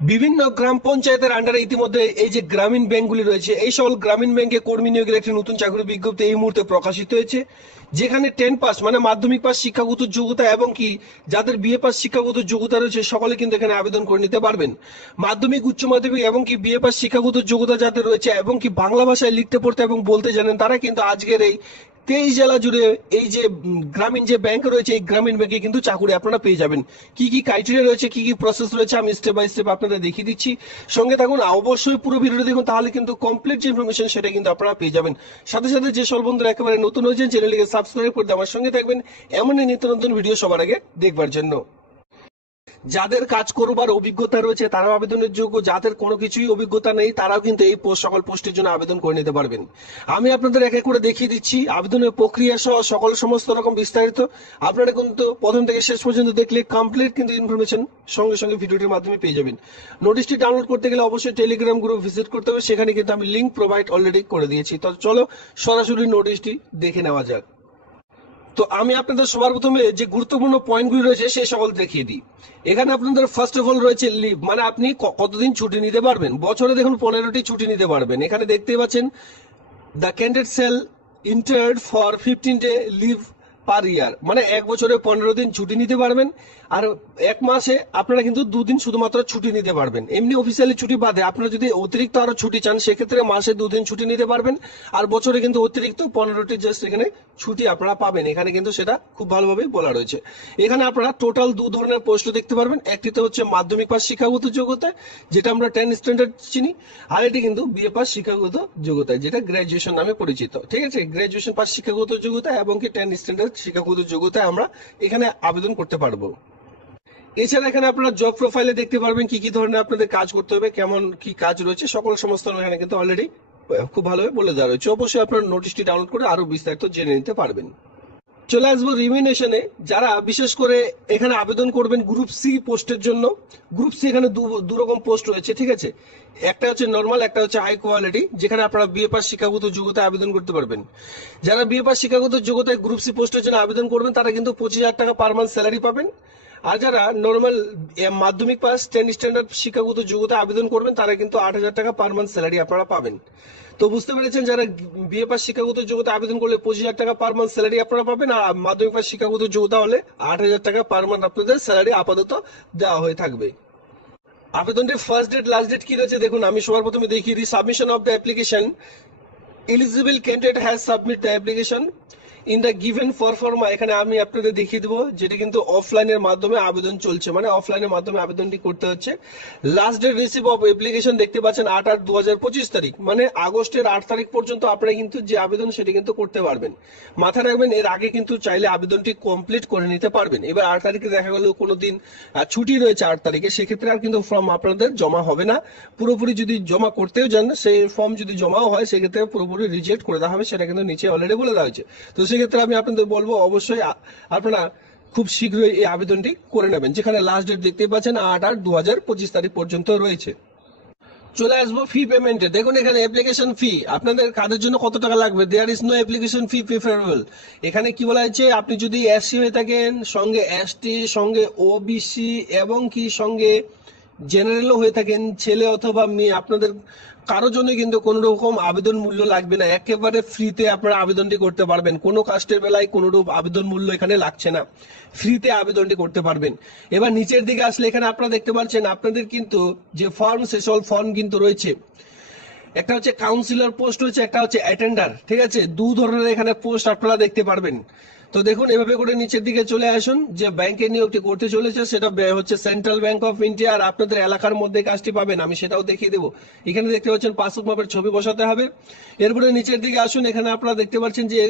বিভিন্ন গ্রাম পঞ্চায়েতের আন্ডারে ইতিমধ্যে এই যে গ্রামীণ ব্যাংকগুলি রয়েছে, এই সকল গ্রামীণ ব্যাংকে কর্মী নিয়োগের একটি নতুন চাকরি বিজ্ঞপ্তি এই মুহূর্তে প্রকাশিত হয়েছে, যেখানে 10 পাস মানে মাধ্যমিক পাস শিক্ষাগত যোগ্যতা এবং কি যাদের বিএ পাস শিক্ষাগত যোগ্যতা রয়েছে সকলে কিন্তু এখানে আবেদন করে নিতে পারবেন। মাধ্যমিক, উচ্চ মাধ্যমিক এবং কি বিএ পাস শিক্ষাগত যোগ্যতা যাদের রয়েছে এবং কি বাংলা ভাষায় লিখতে পড়তে এবং বলতে জানেন, তারা কিন্তু আজকের এই 23 জেলা জুড়ে এই যে গ্রামীণ যে ব্যাংক রয়েছে, এই গ্রামীণ ব্যাংকে কিন্তু চাকরি আপনারা পেয়ে যাবেন। কি কি ক্রাইটেরিয়া রয়েছে, কি কি প্রসেস রয়েছে, আমি স্টেপ বাই স্টেপ আপনাদের দেখিয়ে দিচ্ছি। সঙ্গে থাকুন, অবশ্যই পুরো ভিডিওটি দেখুন, তাহলে কিন্তু কমপ্লিট যে ইনফরমেশন সেটা কিন্তু আপনারা পেয়ে যাবেন। সাথে সাথে যে সব বন্ধুরা একেবারে নতুন হয়েছেন, চ্যানেলটিকে সাবস্ক্রাইব করতে আমার সঙ্গে থাকবেন এমনই নিত্য নতুন ভিডিও সবার আগে দেখবার জন্য। যাদের কাজ করবার অভিজ্ঞতা রয়েছে তারাও আবেদনের যোগ্য, যাদের কোনো কিছুই অভিজ্ঞতা নেই তারাও কিন্তু এই সকল পোস্টের জন্য আবেদন করে নিতে পারবেন। আমি আপনাদের এক এক করে দেখিয়ে দিচ্ছি আবেদনের প্রক্রিয়া সহ সকল সমস্ত রকম বিস্তারিত। আপনারা কিন্তু প্রথম থেকে শেষ পর্যন্ত দেখলে কমপ্লিট কিন্তু ইনফরমেশন সঙ্গে সঙ্গে ভিডিওটির মাধ্যমে পেয়ে যাবেন। নোটিশটি ডাউনলোড করতে গেলে অবশ্যই টেলিগ্রাম গ্রুপ ভিজিট করতে হবে, সেখানে কিন্তু আমি লিঙ্ক প্রোভাইড অলরেডি করে দিয়েছি। তো চলো সরাসরি নোটিশটি দেখে নেওয়া যাক। তো আমি আপনাদের সবার প্রথমে যে গুরুত্বপূর্ণ পয়েন্টগুলি রয়েছে সে সকল দেখিয়ে দিই। এখানে আপনাদের ফার্স্ট অফ অল রয়েছে লিভ, মানে আপনি কতদিন ছুটি নিতে পারবেন। বছরে দেখুন 15টি ছুটি নিতে পারবেন। এখানে দেখতে পাচ্ছেন the candidate shall entitled for 15 day leave per year, মানে এক বছরে 15 দিন ছুটি নিতে পারবেন। আর এক মাসে আপনারা কিন্তু 2 দিন শুধুমাত্র ছুটি নিতে পারবেন। এমনি অফিসিয়ালি ছুটি বাদে আপনারা যদি অতিরিক্ত আরো ছুটি চান সেক্ষেত্রে মাসে 2 দিন ছুটি নিতে পারবেন। আর বছরে কিন্তু অতিরিক্ত 15টি জাস্ট এখানে ছুটি আপনারা পাবেন। এখানে কিন্তু সেটা খুব ভালোভাবে বলা রয়েছে। এখানে আপনারা টোটাল 2 ধরনের পোস্ট দেখতে পারবেন। একটিতে হচ্ছে মাধ্যমিক পাস শিক্ষাগত যোগ্যতা, যেটা আমরা 10 স্ট্যান্ডার্ড চিনি। আর এটি কিন্তু বিএ পাস শিক্ষাগত যোগ্যতা, যেটা গ্রাজুয়েশন নামে পরিচিত। ঠিক আছে, গ্রাজুয়েশন পাস শিক্ষাগত যোগ্যতা এবং কি 10 স্ট্যান্ডার্ড শিক্ষাগত যোগ্যতায় আমরা এখানে আবেদন করতে পারবো। এছাড়া এখানে আপনারা জব প্রোফাইলে দেখতে পারবেন কি কি ধরনের আপনাদের কাজ করতে হবে, কেমন কি কাজ রয়েছে, সকল সমস্ত এখানে কিন্তু অলরেডি খুব ভালোভাবে বলে দেওয়া রয়েছে। অবশ্যই আপনারা নোটিশটি ডাউনলোড করে আরো বিস্তারিত জেনে নিতে পারবেন। চলে আসবো রিমিনেশনে। যারা বিশেষ করে এখানে আবেদন করবেন গ্রুপ সি পোস্টের জন্য, গ্রুপ সি এখানে দু রকম পোস্ট রয়েছে। ঠিক আছে, একটা হচ্ছে নর্মাল, একটা হচ্ছে হাই কোয়ালিটি, যেখানে আপনারা বিএ পাস শিক্ষাগত যোগ্যতায় আবেদন করতে পারবেন। যারা বিএ পাস শিক্ষাগত যোগ্যতায় গ্রুপ সি পোস্টের জন্য আবেদন করবেন তারা কিন্তু 25,000 টাকা পার মান্থ স্যালারি পাবেন। আর যারা নর্মাল মাধ্যমিক পাস 10 স্ট্যান্ডার্ড শিক্ষাগত যোগ্যতা আবেদন করবেন তারা কিন্তু 8,000 টাকা পার মান্থ স্যালারি আপনারা পাবেন। তো বুঝতে পেরেছেন, যারা বিএ পাস শিক্ষাগত যোগ্যতা আবেদন করলে 25,000 টাকা পার মান্থ স্যালারি আপনারা পাবেন, আর মাধ্যমিক পাস শিক্ষাগত যোগ্যতা হলে 8,000 টাকা পার মান্থ আপনাদের স্যালারি আপাতত দেওয়া হয়ে থাকবে। আবেদনের ফার্স্ট ডেট লাস্ট ডেট কি রয়েছে দেখুন, আমি সবার প্রথমে দেখিয়ে দিই। Submission of the application, eligible candidate has submit the application in the given proforma. এখানে আমি আপনাদের দেখিয়ে দেবো, যেটা কিন্তু অফলাইনের মাধ্যমে আবেদন চলছে, মানে অফলাইনের মাধ্যমে আবেদনটি করতে হচ্ছে। Last date receive of application দেখতে পাচ্ছেন 8/8/2025 তারিখ, মানে আগস্টের 8 তারিখ পর্যন্ত আপনারা কিন্তু যে আবেদন সেটি কিন্তু করতে পারবেন। মাথায় রাখবেন, এর আগে কিন্তু চাইলে আবেদনটি কমপ্লিট করে নিতে পারবেন। এবার 8 তারিখে দেখা গেল কোনো দিন ছুটি রয়েছে 8 তারিখে, সেক্ষেত্রে আর কিন্তু ফর্ম আপনাদের জমা হবে না। পুরোপুরি যদি জমা করতেও যান, সেই ফর্ম যদি জমাও হয় সেক্ষেত্রে পুরোপুরি রিজেক্ট করে দেওয়া হবে, সেটা কিন্তু নিচে অলরেডি বলে দেওয়া হয়েছে। তো সেক্ষেত্রে আমি আপনাদের বলবো অবশ্যই আপনারা খুব শীঘ্রই এই আবেদনটি করে নেবেন, যেখানে লাস্ট ডেট দেখতে পাচ্ছেন 8/8/2025 তারিখ পর্যন্ত রয়েছে। চলে আসবো ফি পেমেন্টে। দেখুন এখানে অ্যাপ্লিকেশন ফি আপনাদের কাদের জন্য কত টাকা লাগবে। There is no application fee preferable. এখানে কি বলা হয়েছে, আপনি যদি এসসি হয়ে থাকেন, সঙ্গে এসটি, সঙ্গে ওবিসি এবং কি সঙ্গে জেনারেলও হয়ে থাকেন, ছেলে অথবা মেয়ে, আপনাদের কারোর জন্য কিন্তু কোন রকম আবেদন মূল্য লাগবে না। একেবারে ফ্রিতে আপনারা আবেদনটি করতে পারবেন। কোনো কাস্টের বেলায় কোনো রূপ আবেদন মূল্য এখানে লাগছে না, ফ্রিতে আবেদনটি করতে পারবেন। এবার নিচের দিকে আসলে এখানে আপনারা দেখতে পাচ্ছেন আপনাদের কিন্তু যে ফর্ম, সেসব ফর্ম কিন্তু রয়েছে। একটা হচ্ছে কাউন্সিলর পোস্ট রয়েছে, একটা হচ্ছে অ্যাটেন্ডার। ঠিক আছে, 2 ধরনের এখানে পোস্ট আপনারা দেখতে পারবেন। তো দেখুন এভাবে করে নিচের দিকে চলে আসুন। যে ব্যাংকে নিয়োগটি করতে চলেছে সেটা হচ্ছে সেন্ট্রাল ব্যাংক অফ ইন্ডিয়া, আর আপনাদের এলাকার মধ্যে কাজটি পাবেন, আমি সেটাও দেখিয়ে দেবো। এখানে দেখতে পাচ্ছেন পাসবুক মাপের ছবি বসাতে হবে। এরপরে নিচের দিকে আসুন, এখানে আপনারা দেখতে পাচ্ছেন যে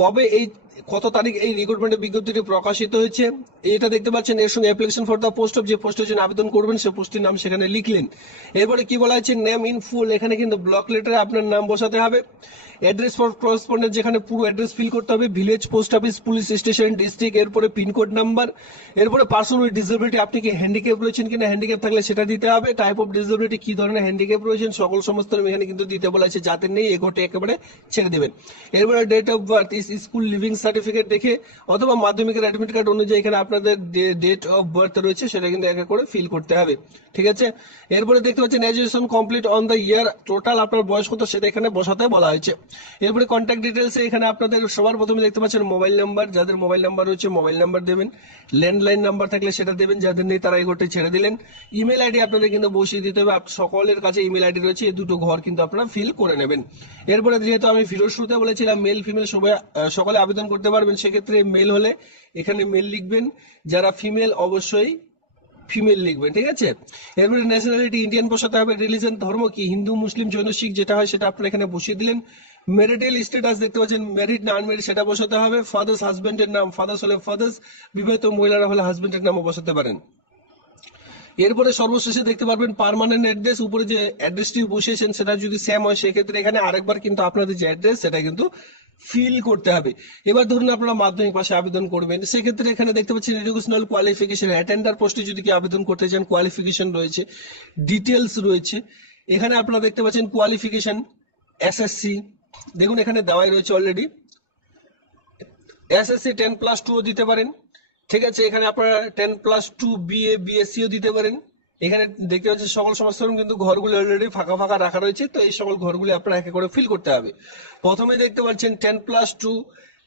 কবে এই কত তারিখ এই রিক্রুটমেন্টের বিজ্ঞপ্তিটি প্রকাশিত হয়েছে, এটা দেখতে পাচ্ছেন। এর সঙ্গে application for the post of, যে পোস্টের জন্য আবেদন করবেন সে পোস্টের নাম সেখানে লিখলেন। এরপরে কি বলা হয়েছে, নেম ইন ফুল, এখানে কিন্তু ব্লক লেটারে আপনার নাম বসাতে হবে। অ্যাড্রেস ফর করসপন্ডেন্ট, যেখানে পুরো অ্যাড্রেস ফিল করতে হবে, village, post office, police station, district, এরপরে পিনকোড নাম্বার। এরপরে পার্সন উইথ ডিসেবিলিটি, আপনি কি হ্যান্ডিক্যাপ রয়েছেন কিনা, হ্যান্ডিক্যাপ থাকলে সেটা দিতে হবে। টাইপ অফ ডিসেবিলিটি, কি ধরনের হ্যান্ডিক্যাপ রয়েছেন, সকল সমস্ত এখানে কিন্তু দিতে বলা হয়েছে। যাতে নেই এগোটে একেবারে ছেড়ে দেবেন। এরপরে date of birth, school leaving certificate দেখে অথবা মাধ্যমিকের অ্যাডমিট কার্ড অনুযায়ী এখানে আপনাদের ডেট অফ বার্থ রয়েছে সেটা কিন্তু এক এক করে ফিল করতে হবে, ঠিক আছে। এরপরে দেখতে পাচ্ছেন education complete on the year, total আপনার বয়স কত সেটা এখানে বসাতে বলা হয়েছে। এরপরে কন্ট্যাক্ট ডিটেলস এখানে আপনাদের সবার প্রথমে দেখতে পাচ্ছেন মোবাইল নাম্বার, যাদের মোবাইল নাম্বার রয়েছে মোবাইল নাম্বার দেবেন, ল্যান্ডলাইন নাম্বার থাকলে সেটা দেবেন, যাদের নেই তারা এই ঘরটি ছেড়ে দিলেন। ইমেল আইডি আপনাদের কিন্তু বসিয়ে দিতে হবে, সকলের কাছে ইমেল আইডি রয়েছে, এই দুটো ঘর কিন্তু আপনারা ফিল করে নেবেন। এরপরে যেহেতু আমি ভিডিওর শুরুতে বলেছিলাম মেল ফিমেল সবাই সকলে আবেদন করতে পারবেন, সেক্ষেত্রে মেল হলে এখানে মেল লিখবেন, যারা ফিমেল অবশ্যই ফিমেল লিখবেন, ঠিক আছে। এরপরে ন্যাশনালিটি ইন্ডিয়ান বসাতে হবে, রিলিজন ধর্ম কি হিন্দু মুসলিম জৈন শিখ যেটা হয় সেটা আপনারা এখানে বসিয়ে দিলেন। ম্যারিটাল স্ট্যাটাস দেখতে পাচ্ছেন ম্যারিড না আনম্যারিড সেটা বসাতে হবে। ফাদার্স হাজবেন্ডের নাম, ফাদার্স হলে ফাদার্স, বিবাহিত মহিলারা হলে হাজবেন্ডের নামও বসাতে পারেন। এরপরে সর্বশেষে দেখতে পারবেন পার্মানেন্ট অ্যাড্রেস, উপরে যে অ্যাড্রেসটি বসিয়েছেন সেটা যদি সেম হয় সেক্ষেত্রে এখানে আরেকবার কিন্তু আপনাদের যে অ্যাড্রেস সেটা কিন্তু ফিল করতে হবে। এবার ধরুন আপনারা মাধ্যমিক পাশে আবেদন করবেন, সেক্ষেত্রে এখানে দেখতে পাচ্ছেন এডুকেশনাল কোয়ালিফিকেশন, অ্যাটেন্ডার পোস্টে যদি কি আবেদন করতে চান কোয়ালিফিকেশন রয়েছে, ডিটেলস রয়েছে। এখানে আপনারা দেখতে পাচ্ছেন কোয়ালিফিকেশন এসএসসি, দেখুন এখানে দেওয়াই রয়েছে অলরেডি, এসএসসি 10+2 দিতে পারেন, ঠিক আছে। এখানে আপনারা 10+2 বিএ বিএসসিও দিতে পারেন। এখানে দেখতে পাচ্ছেন সকল সমস্ত কিন্তু ঘরগুলো অলরেডি ফাঁকা ফাঁকা রাখা রয়েছে, তো এই সকল ঘরগুলি আপনারা একে করে ফিল করতে হবে। প্রথমে দেখতে পাচ্ছেন 10+2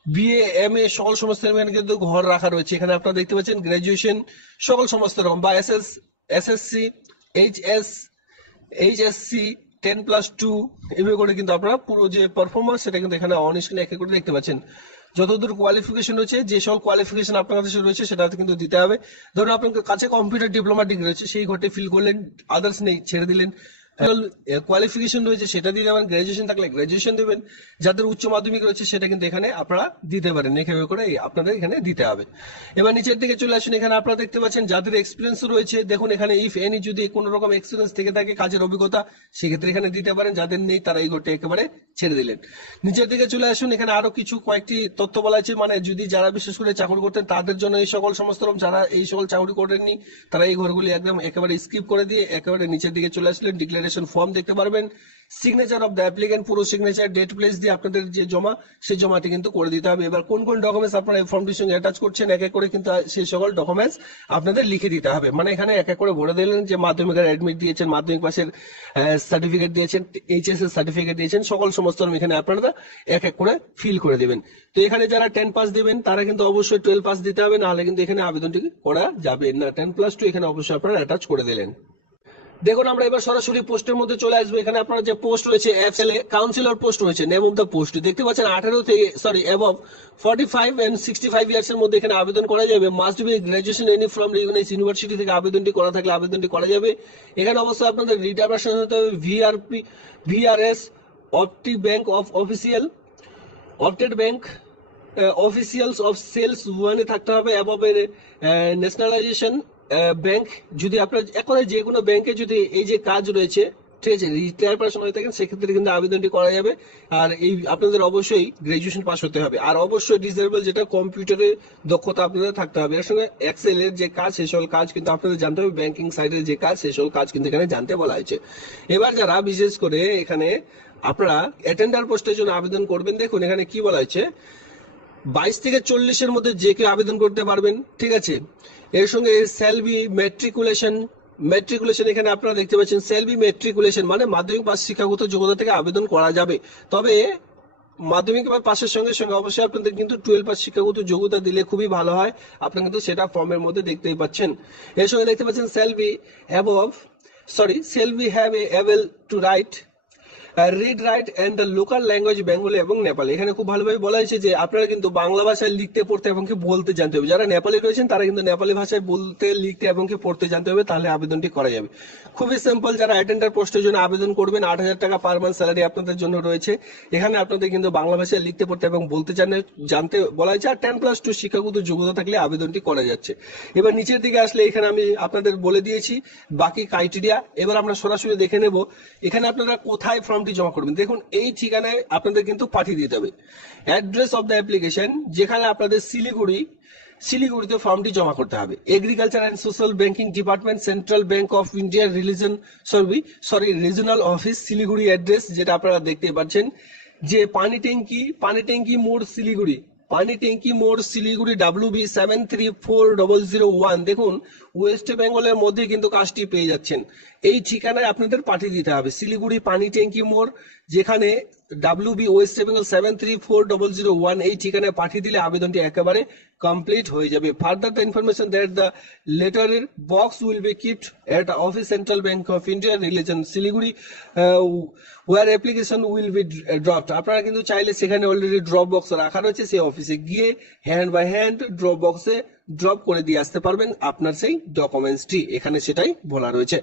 বিএ এমএ সকল সমস্ত এখানে কিন্তু ঘর রাখা রয়েছে। এখানে আপনারা দেখতে পাচ্ছেন গ্রাজুয়েশন সকল সমস্ত রকম বা এসএসসি এইচএসসি 10+2 এভাবে করে কিন্তু আপনারা পুরো যে পারফরমেন্স সেটা কিন্তু এখানে অন স্ক্রিনে একে করে দেখতে পাচ্ছেন। যতদূর কোয়ালিফিকেশন রয়েছে, যে সকল কোয়ালিফিকেশন আপনার কাছে রয়েছে সেটা কিন্তু দিতে হবে। ধরুন আপনার কাছে কম্পিউটার ডিপ্লোমা ডিগ্রি রয়েছে, সেই ঘরটি ফিল করলেন, আদার্স নেই ছেড়ে দিলেন। কোয়ালিফিকেশন রয়েছে সেটা দিয়ে দেবেন, গ্রাজুয়েশন থাকলে গ্রাজুয়েশন দেবেন, যাদের উচ্চ মাধ্যমিক রয়েছে সেটা কিন্তু এখানে আপনারা দিতে পারেন, এভাবে করে আপনাদের এখানে দিতে হবে। এবার নিচের দিকে চলে আসুন, এখানে আপনারা দেখতে পাচ্ছেন যাদের এক্সপিরিয়েন্স রয়েছে, দেখুন এখানে ইফ এনি যদি কোনো রকম এক্সপিরিয়েন্স থেকে থাকে কাজের অভিজ্ঞতা সেক্ষেত্রে এখানে দিতে পারেন, যাদের নেই তারা এই ঘরটি একেবারে ছেড়ে দিলেন। নিচের দিকে চলে আসুন, এখানে আরো কিছু কয়েকটি তথ্য বলা আছে, মানে যদি যারা বিশেষ করে চাকরি করতেন তাদের জন্য এই সকল সমস্ত রকম, যারা এই সকল চাকরি করেননি তারা এই ঘরগুলি একদম একেবারে স্কিপ করে দিয়ে একেবারে নিচের দিকে চলে আসলেন। ডিক্লারেশন ফর্ম দেখতে পারবেন, সিগনেচার অফ দ্য অ্যাপ্লিকেন্ট, পুরো সিগনেচার ডেট প্লেস দিয়ে আপনাদের যে জমা সেই জমাটি কিন্তু করে দিতে হবে। এবার কোন কোন ডকুমেন্টস আপনারা এই ফর্মটির সঙ্গে অ্যাটাচ করছেন এক এক করে কিন্তু সেই সকল ডকুমেন্টস আপনাদের লিখে দিতে হবে। মানে এখানে এক এক করে বলে দিলেন যে মাধ্যমিকের অ্যাডমিট দিয়েছেন, মাধ্যমিক পাশের সার্টিফিকেট দিয়েছেন, এইচএস এর সার্টিফিকেট দিয়েছেন, সকল সমস্ত এখানে আপনারা এক এক করে ফিল করে দিবেন। তো এখানে যারা 10 পাস দিবেন তারা কিন্তু অবশ্যই 12 পাস দিতে হবে, নাহলে কিন্তু এখানে আবেদনটি করা যাবে না। 10+2 এখানে অবশ্যই আপনারা অ্যাটাচ করে দিলেন। দেখুন আমরা এবার সরাসরি পোস্টের মধ্যে চলে আসবো। এখানে আপনার যে পোস্ট রয়েছে এফএলএ কাউন্সিলর পোস্ট রয়েছে, নেম অফ দ্য পোস্ট দেখতে পাচ্ছেন 18 থেকে অ্যাবভ 45 and 65 ইয়ার্স এর মধ্যে এখানে আবেদন করা যাবে। Must be graduation any from recognised university থেকে আবেদনটি করা থাকলে আবেদনটি করা যাবে। এখানে অবশ্যই আপনাদের রিটার্ন হতে হবে VRS opted bank of official opted bank officials of sales ওয়ানে থাকতে হবে। অ্যাবভ এর ন্যাশনালাইজেশন ব্যাংক, যদি আপনার এখন যে কোনো ব্যাংকে যদি এই যে কাজ রয়েছে ঠিক আছে রিটায়ার পার্সন হয়ে থাকেন সেক্ষেত্রে কিন্তু আবেদনটি করা যাবে। আর এই আপনাদের অবশ্যই গ্রাজুয়েশন পাস হতে হবে, আর অবশ্যই ডিসেবল যেটা কম্পিউটারের দক্ষতা আপনাদের থাকতে হবে। এর সঙ্গে এক্সেল এর যে কাজ সেই সকল কাজ কিন্তু আপনাদের জানতে হবে, ব্যাংকিং সাইডের যে কাজ সেই সকল কাজ কিন্তু এখানে জানতে বলা হয়েছে। এবার যারা বিশেষ করে এখানে আপনারা অ্যাটেন্ডার পোস্টের জন্য আবেদন করবেন, দেখুন এখানে কি বলা হয়েছে 22 থেকে 40 এর মধ্যে যে কেউ আবেদন করতে পারবেন, ঠিক আছে। এর সঙ্গে সেলবি ম্যাট্রিকুলেশন এখানে আপনারা দেখতে পাচ্ছেন সেলবি ম্যাট্রিকুলেশন মানে মাধ্যমিক পাস শিক্ষাগত যোগ্যতা থেকে আবেদন করা যাবে। তবে মাধ্যমিক পাশের সঙ্গে সঙ্গে অবশ্যই আপনাদের কিন্তু 12 পাস শিক্ষাগত যোগ্যতা দিলে খুবই ভালো হয়, আপনারা কিন্তু সেটা ফর্মের মধ্যে দেখতেই পাচ্ছেন। এর সঙ্গে দেখতে পাচ্ছেন shall be have able to write read write and the local language Bengali এবং নেপালি। এখানে খুব ভালোভাবে বলা হয়েছে যে আপনারা কিন্তু বাংলা ভাষায় লিখতে পড়তে এবং কি বলতে জানতে হবে। যারা নেপালি রয়েছেন তারা কিন্তু নেপালি ভাষায় বলতে লিখতে এবং কি পড়তে জানতে হবে, তাহলে আবেদনটি করা যাবে। খুবই সিম্পল, যারা অ্যাটেন্ডার পোস্টের জন্য আবেদন করবেন 8,000 টাকা পার মান্থ স্যালারি আপনাদের জন্য রয়েছে। এখানে আপনাদের কিন্তু বাংলা ভাষায় লিখতে পড়তে এবং বলতে জানতে বলা হয়েছে, আর 10+2 শিক্ষাগত যোগ্যতা থাকলে আবেদনটি করা যাচ্ছে। এবার নিচের দিকে আসলে এখানে আমি আপনাদের বলে দিয়েছি বাকি ক্রাইটেরিয়া। এবার আমরা সরাসরি দেখে নেব এখানে আপনারা কোথায় ফর্মটি জমা করবেন। দেখুন এই ঠিকানায় আপনাদের কিন্তু পাঠিয়ে দিতে হবে। অ্যাড্রেস অফ দ্য অ্যাপ্লিকেশন যেখানে আপনাদের শিলিগুড়িতে ফর্মটি জমা করতে হবে। Agriculture and social banking department, central Bank of India regional office Siliguri. Address যেটা আপনারা দেখতে পাচ্ছেন যে পানি ট্যাঙ্কি মোড় শিলিগুড়ি, পানি ট্যাঙ্কি মোড়, শিলিগুড়ি, WB734001। দেখুন ওয়েস্ট বেঙ্গলের মধ্যে কিন্তু কাজটি পেয়ে যাচ্ছেন। এই ঠিকানায় আপনাদের পাঠিয়ে দিতে হবে, শিলিগুড়ি পানি ট্যাঙ্কি মোড়, যেখানে WB ওয়েস্ট বেঙ্গল 734001, এই ঠিকানায় পাঠিয়ে দিলে আবেদনটি একেবারে কমপ্লিট হয়ে যাবে। Further the information that the লেটারের box will be kept at office Central Bank of India, region Siliguri, or application will be dropped. আপনারা কিন্তু চাইলে সেখানে অলরেডি ড্রপ বক্স রাখা রয়েছে, সেই অফিসে গিয়ে হ্যান্ড বাই হ্যান্ড ড্রপ বক্সে ড্রপ করে দিয়ে আসতে পারবেন আপনার সেই ডকুমেন্টসটি, এখানে সেটাই বলা রয়েছে।